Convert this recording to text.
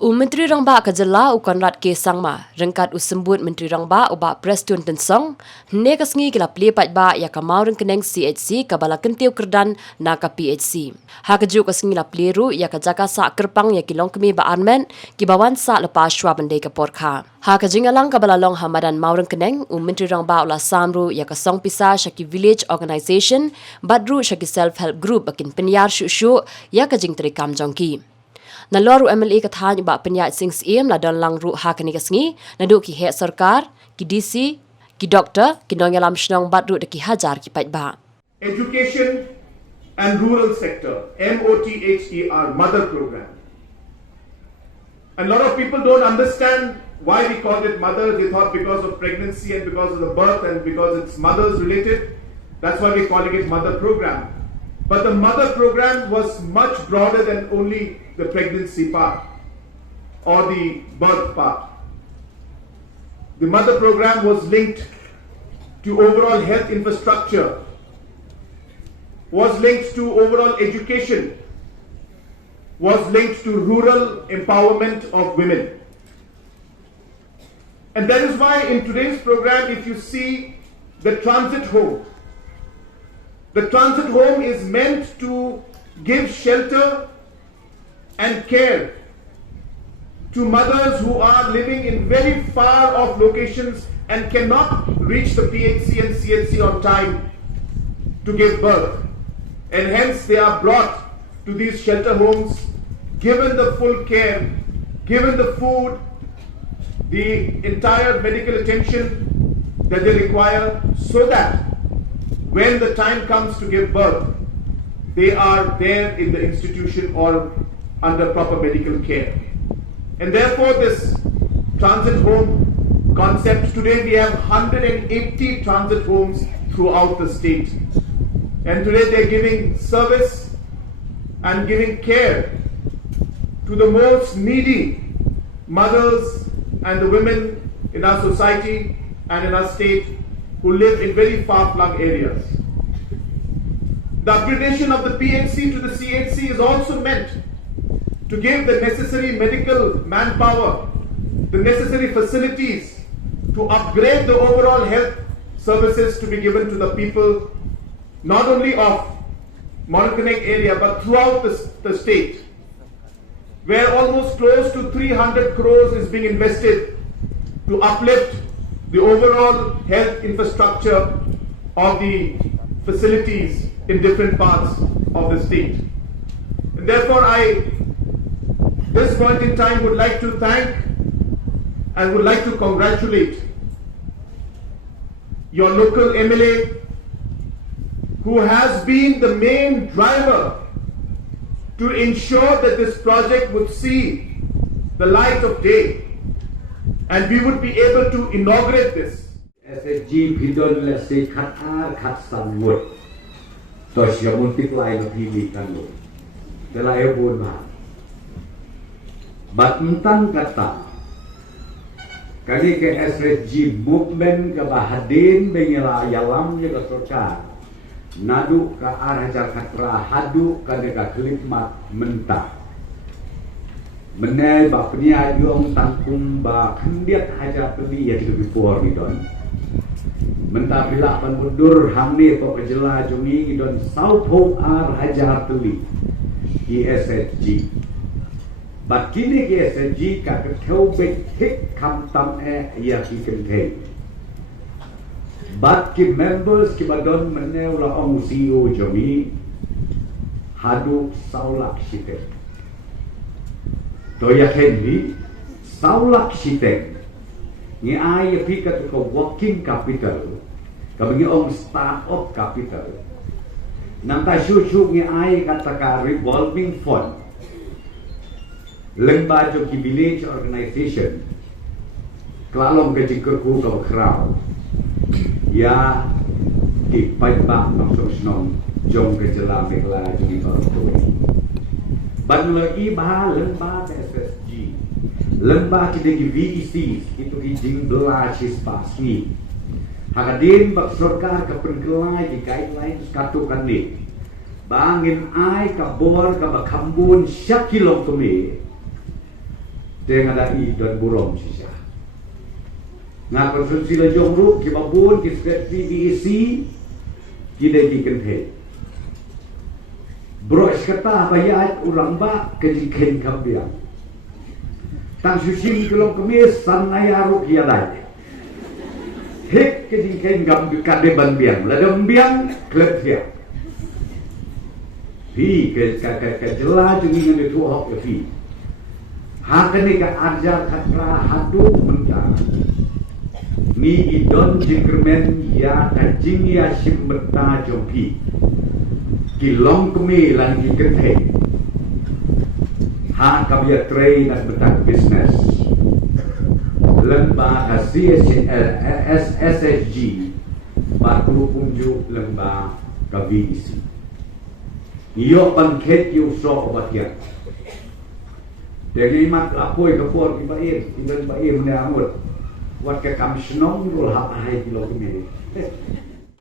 Myntri Rangbah kajala ukonrat ke sangma rengkat usembut Myntri Rangbah ubak Preston tensong ne kasngi kila Plie Paidbah ya ka Mawryngkneng CHC kabala Kyntiew Kyrdan na ka PHC ha kaju kasngi la Plie ru ya ka jaka sa kerpang ya kilong kemi ba armen ki bawan sa lepas shwa bende ka porkha ha kajingalang kabala long hamadan Mawryngkneng Myntri Rangbah ula samru ya ka song pisa shaki village organization badru shaki self help group bakin penyar shu ya kajing teri kam jongki na loru MLA kathan ba penyat sings im la don lang ru ha kani kasngi na du ki he sarkar ki DC ki doctor ki nong yalam shnong bat ru de ki hajar ki Paidbah. Education and rural sector, MOTHER, mother program. A lot of people don't understand why we call it mother. They thought because of pregnancy and because of the birth and because it's mothers related, that's why we're calling it mother program. But the mother program was much broader than only the pregnancy part or the birth part. The mother program was linked to overall health infrastructure, was linked to overall education, was linked to rural empowerment of women. And that is why in today's program, if you see the transit home is meant to give shelter and care to mothers who are living in very far off locations and cannot reach the PHC and CHC on time to give birth. And hence they are brought to these shelter homes, given the full care, given the food, the entire medical attention that they require, so that when the time comes to give birth, they are there in the institution or under proper medical care. And therefore this transit home concept, today we have 180 transit homes throughout the state. And today they are giving service and giving care to the most needy mothers and the women in our society and in our state who live in very far-flung areas. The upgradation of the PHC to the CHC is also meant to give the necessary medical manpower, the necessary facilities to upgrade the overall health services to be given to the people, not only of Mawryngkneng area, but throughout the state, where almost close to 300 crores is being invested to uplift the overall health infrastructure of the facilities in different parts of the state. And therefore, this point in time, would like to thank and would like to congratulate your local MLA, who has been the main driver to ensure that this project would see the light of day and we would be able to inaugurate this. SSG Kyrdan let's say cut some wood. So she multiply the PV kan lo. The layer board man. But tentang kata kali ke SSG movement ke bahadin bengela yalam je ke sorkar nadu ke arah Jakarta hadu ke dekat kelipmat mentah menai ba penia juang tangkum ba kendiat haja peli ya lebih por midon mentah bila pan mundur hamni ko kejela jumi idon south home ar haja peli ISSG but kini ISSG ka keu bek hik kam tam ya ki kentei but ki members ki badon menai ula ong CEO jumi hadu saulak site Toya Henry, saulak siteng, ni ay pikat ko working capital, kabangi ong start-up capital. Nang ta syusyu ni ay kataka revolving fund, Rangbah jo ki village organization, klalong kejikir ku ka crowd, ya ki Paidbah maksud senong jom kejela mekla jadi baru. Banula iba Rangbah SSG Rangbah kita ki VEC itu ki jing bela cispasni hakadin bak sarkar ka penkelai ki guidelines katukan ni bangin ai ka bor ka bakambun syakilong kami dengan dai dan burung sisa. Ngak konstruksi la jongru ki babun ki sekretari diisi ki de ki kenthe. Bro sekata bayat Rangbah ke jingken kambiang. Tang susim kelong kemis sanaya ru ki adai. Hek ke jingken gam kade ban biang, ladam biang klep dia. Pi ke jela jungi ngan tu hok pi. Hakane ka ajar khatra hadu mentah. Ni idon jingkermen ya kajing ya simbeta jompi kilong kemi lan kenthe ha kabia trade dan betak business lembah kasih SSG batu punju lembah KVC iyo pangket yu so obatya dari mat lapoi kapor kibair tinggal bair ne amut wat ke kam snong rul hap hai kilo kemiri